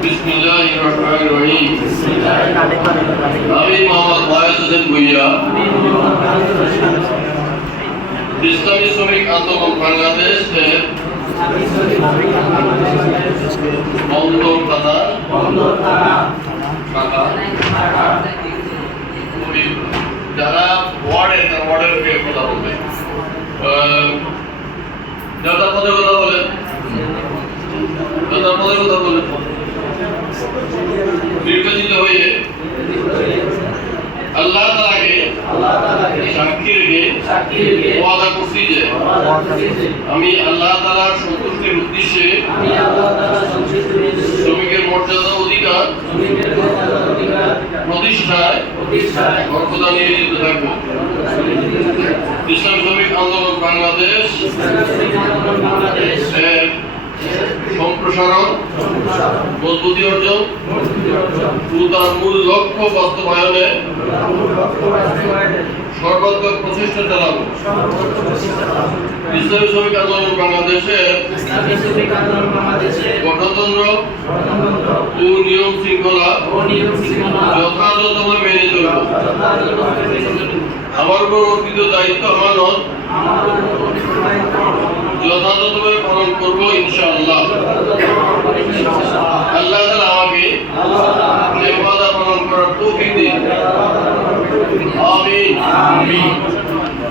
বিসমিল্লাহির রহমানির রহিম আমি মোহাম্মদ ফয়েজ হোসেন ভুইয়া ইসলামী শ্রমিক আন্দোলন বাংলাদেশের বন্দর থানা শাখা ওই যারা ওয়ার্ডে তারা ওয়ার্ডের পেয়ে কথা বলবে নির্বাচিত হয়ে আল্লাহ তালাকে সাক্ষী রেখে ওয়াদা করছি যে আমি আল্লাহ তালার সন্তুষ্টির উদ্দেশ্যে শ্রমিকের মর্যাদা অধিকার প্রতিষ্ঠায় সর্বদা নিয়োজিত থাকব। ইসলাম শ্রমিক আন্দোলন বাংলাদেশ সম্প্রসারণ, মজবুতি অর্জন তার মূল লক্ষ্য বাস্তবায়নে সর্বাত্মক প্রচেষ্টা চালাবো। শ্রমিক আন্দোলন বাংলাদেশের গণতন্ত্র ও নিয়ম শৃঙ্খলা যথাযথভাবে মেনে চলব। আমার দায়িত্ব, আমানত যথাযথভাবে ইনশাআল্লাহ। আল্লাহ তাআলা আমাকে এই ওয়াদা আমিন।